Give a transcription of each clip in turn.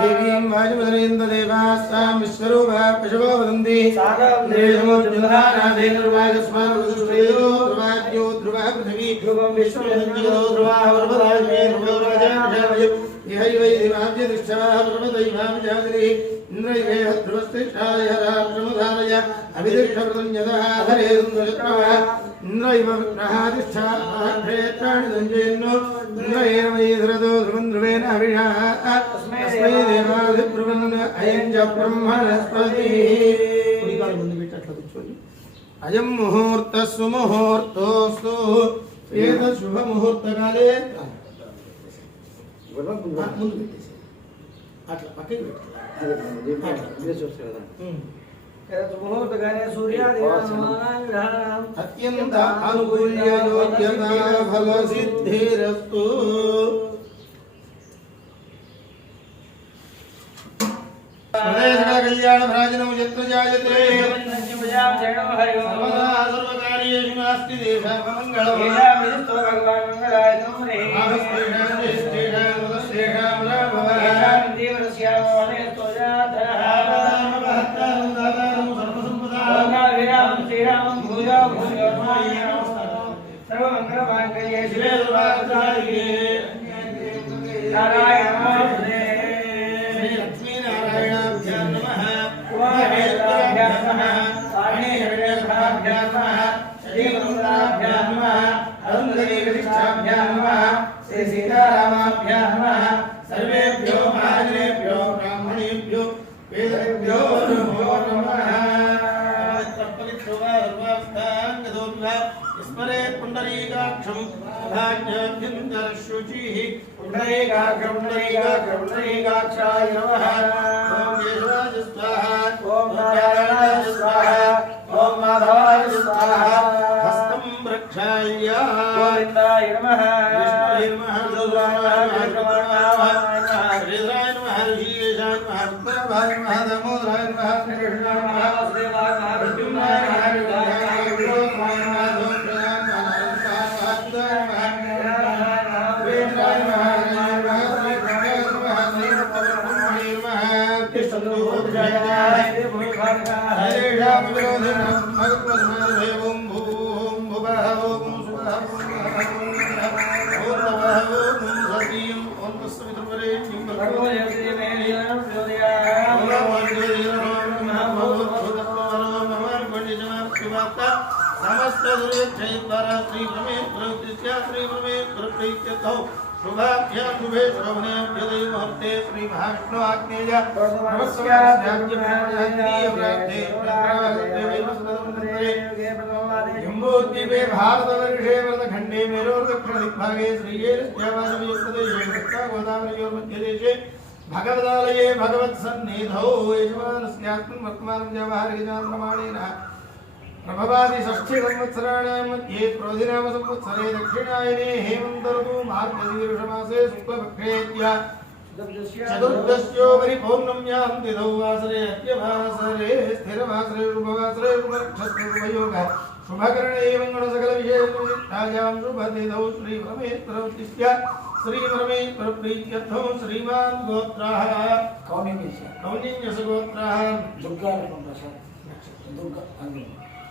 देवीं वायुमदरेन्द्रदेवास्तां विश्वरूपा पशवो वदन्ति ध्रुवाद्यो ध्रुवा पृथिवी ध्रुवं विश्वमन्यो ध्रुवा वर्वराजे ध्रुवराजाय इहैवै दिवाब्जदिष्टाः पर्वतैवाब्जादिः इन्द्रैवेह ध्रुवस्तिष्ठाय राष्ट्रमुधारय अभिदिष्टव्रतं यतः हरे सुन्दरश्रवः इन्द्रैव विग्रहाधिष्ठानि सञ्जयन्नो इन्द्रैर्वैधरतो ध्रुवं ध्रुवेण अभिषाः तस्मै देवाधिब्रुवन् अयं च ब्रह्मणस्पतिः अयं मुहूर्तः सुमुहूर्तोऽस्तु एतत् शुभमुहूर्तकाले अत्यंत अनुकूल्य योग्यता फल सिद्धिरस्तु कल्याण भ्राजनम यत्र जायते सर्वदा सर्वकार्येषु नास्ति देशमङ्गलम् भगवान् मङ्गलाय नमः सर्वमङ्गलमाङ्गल्ये शिवे सर्वार्थसाधिके नारायणाय श्री लक्ष्मीनारायणाभ्यां नमः उमामहेश्वराभ्यां नमः पाणिनिभ्यां नमः श्रीमन्त्राभ्यां नमः अरुन्धतीवशिष्ठाभ्यां नमः श्री सीतारामाभ्यां नमः सर्वेभ्यो महाजनेभ्यो ब्राह्मणेभ्यो वेदेभ्यो नमो नमः स्मरे पुंडरीकाक्षं भाग्यभ्यन्तरशुचिः पुंडरीकाक्षाय नमः ओम केशवाय स्वाहा ओम नारायणाय स्वाहा ओम माधवाय स्वाहा हस्तं वृक्षाय गोविन्दाय नमः विष्णुवे नमः दुर्गाय नमः श्रीधराय नमः ऋषिकेशाय नमः रुद्राय नमः दामोदराय नमः कृष्णाय नमः वासुदेवाय नमः प्रद्युम्नाय नमः विष्णुवाय नमः शुभाभ्यां शुभे श्रवणेभ्यो मुहूर्ते श्री महाविष्णु आज्ञेय जम्बूद्वीपे भारतवर्षे वरदखण्डे मेरोर्दक्षिणदिग्भागे श्रीयेरस्यावासवियुक्तदेशे गोदावरीयोर्मध्यदेशे भगवदालये भगवत्सन्निधौ यजमानस्यास्मिन् वर्तमानं व्यवहारिकजानप्रमाणेन प्रभवादि षष्ठी संवत्सराणां मध्ये प्रोधिनाम संवत्सरे दक्षिणायने हेमन्त ऋतु मार्गशीर्षमासे शुक्लपक्षेत्य चतुर्दश्योपरि पौर्णम्यां तिथौ वासरे अद्यवासरे स्थिरवासरे शुभवासरे शुभनक्षत्रयोगः शुभकरणे मङ्गलसकलविशेषविशिष्टायां शुभतिथौ श्रीपरमेश्वरोद्दिश्य श्रीपरमेश्वरप्रीत्यर्थं श्रीमान् गोत्राः कौण्डिन्यस्य गोत्राः दुर्गा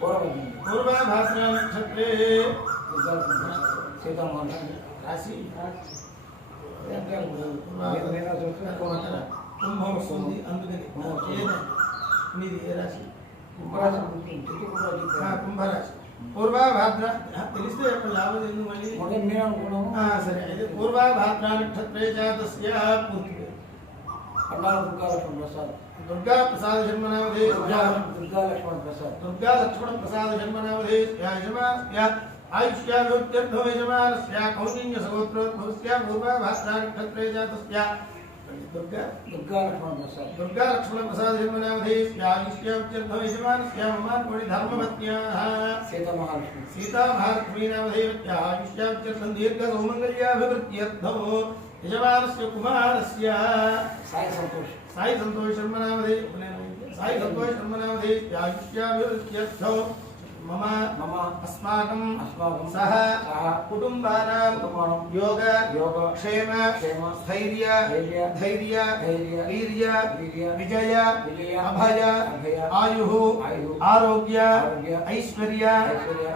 पूर्वाभाद्रा नक्षत्रे राशि కుంభరాశి పూర్వాభాద్ర తెలిస్తే అక్కడ లాభం మళ్ళీ సరే అయితే పూర్వాభాద్రా నక్షత్రే జాతస్య పూర్తి पंडाल दुर्गा लक्ष्मण प्रसाद दुर्गा प्रसाद जन्मनामधे दुर्गा लक्ष्मण प्रसाद जन्मनामधे यजमानस्य आयुष्याभिवृद्ध्यर्थो यजमानस्य कौण्डिन्यसगोत्रोद्भवस्य पूर्वाभाद्रा नक्षत्रे जातस्य दुर्गा लक्ष्मण प्रसाद जन्मनामधे आयुष्याभिवृद्ध्यर्थो यजमानस्य ममान्कोणि धर्मपत्न्याः सीता महालक्ष्मी नामधे आयुष्याभिवृद्ध्यर्थं दीर्घसौमङ्गल्याभिवृद्ध्यर्थो यजमानस्य कुमारस्य साई संतोष शर्मनामधे आयुष्याभिवृद्ध्यर्थो मम मम अस्माकं अस्माकं सह सह कुटुम्बानां कुटुम्बानां योग योग क्षेम क्षेम स्थैर्य धैर्य धैर्य धैर्य वीर्य वीर्य विजय विजय अभय अभय आयुः आयुः आरोग्य आरोग्य ऐश्वर्य ऐश्वर्य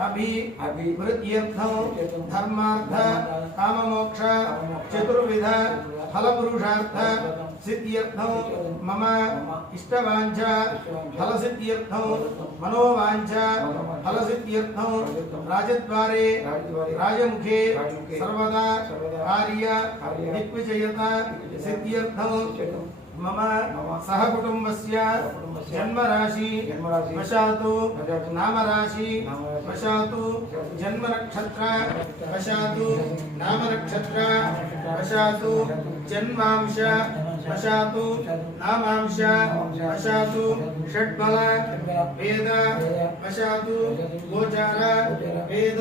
अभिवृद्ध्यर्थं वृद्ध्यर्थं धर्मार्थ धर्मार्थ काममोक्ष काममोक्ष चतुर्विध चतुर्विध फलपुरुषार्थ सिद्ध्यर्थं मम इष्टवाञ्छा फलसिद्ध्यर्थं मनोवाञ्छा फलसिद्ध्यर्थं राजद्वारे राजमुखे सर्वदा कार्य दिग्विजयता सिद्ध्यर्थं मम सहकुटुम्बस्य जन्मराशि वशातु नामराशि वशातु जन्मनक्षत्र वशातु नामनक्षत्र वशातु जन्मांश वशातु नामांश वशातु षड्बल वेद वशातु गोचार वेद